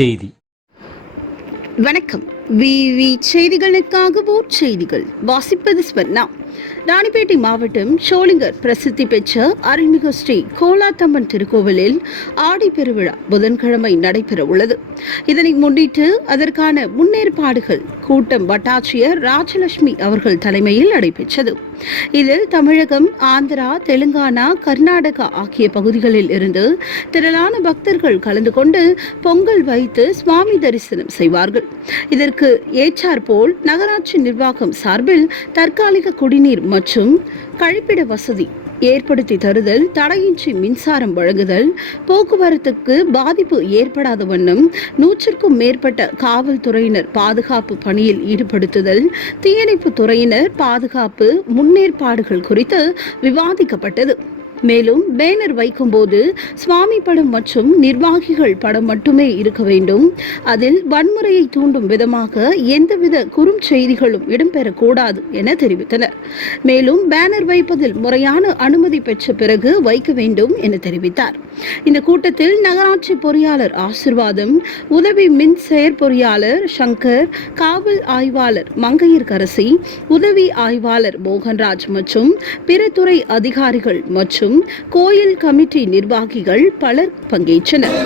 செய்தி. வணக்கம். விவி செய்திகளுக்காக ஓர் செய்திகள் வாசிப்பது ஸ்வர்ணா. ராணிப்பேட்டை மாவட்டம் சோளிங்கர் பிரசித்தி பெற்ற அருள்மிகு ஸ்ரீ கோலாத்தம்மன் திருக்கோவிலில் ஆடி பெருவிழா புதன்கிழமை நடைபெற உள்ளது. இதனை முன்னிட்டு அதற்கான முன்னேற்பாடுகள் கூட்டம் வட்டாட்சியர் ராஜலட்சுமி அவர்கள் தலைமையில் நடைபெற்றது. இதில் தமிழகம் ஆந்திரா தெலுங்கானா கர்நாடகா ஆகிய பகுதிகளில் இருந்து திரளான பக்தர்கள் கலந்து கொண்டு பொங்கல் வைத்து சுவாமி தரிசனம் செய்வார்கள். இதற்கு ஏற்றாற்போல் நகராட்சி நிர்வாகம் சார்பில் தற்காலிக குடிநீர் மற்றும் கழிப்பிட வசதி ஏற்படுத்தி தருதல் தடையின்றி மின்சாரம் வழங்குதல் போக்குவரத்துக்கு பாதிப்பு ஏற்படாத வண்ணம் நூற்றுக்கும் மேற்பட்ட காவல்துறையினர் பாதுகாப்பு பணியில் ஈடுபடுத்துதல் தீயணைப்பு துறையினர் பாதுகாப்பு முன்னேற்பாடுகள் குறித்து விவாதிக்கப்பட்டது. மேலும் பேனர் வைக்கும்போது சுவாமி படம் மற்றும் நிர்வாகிகள் படம் மட்டுமே இருக்க வேண்டும். அதில் வன்முறையை தூண்டும் விதமாக எந்தவித குறுஞ்செய்திகளும் இடம்பெறக்கூடாது என தெரிவித்தனர். மேலும் பேனர் வைப்பதில் முறையான அனுமதி பெற்ற பிறகு வைக்க வேண்டும் என தெரிவித்தார். இந்த கூட்டத்தில் நகராட்சி பொறியாளர் ஆசிர்வாதம் உதவி மின் செயற்பொறியாளர் சங்கர் காவல் ஆய்வாளர் மங்கையர்கரசி உதவி ஆய்வாளர் மோகன்ராஜ் மற்றும் பிற துறை அதிகாரிகள் மற்றும் மற்றும் கோயில் கமிட்டி நிர்வாகிகள் பலர் பங்கேற்றனர்.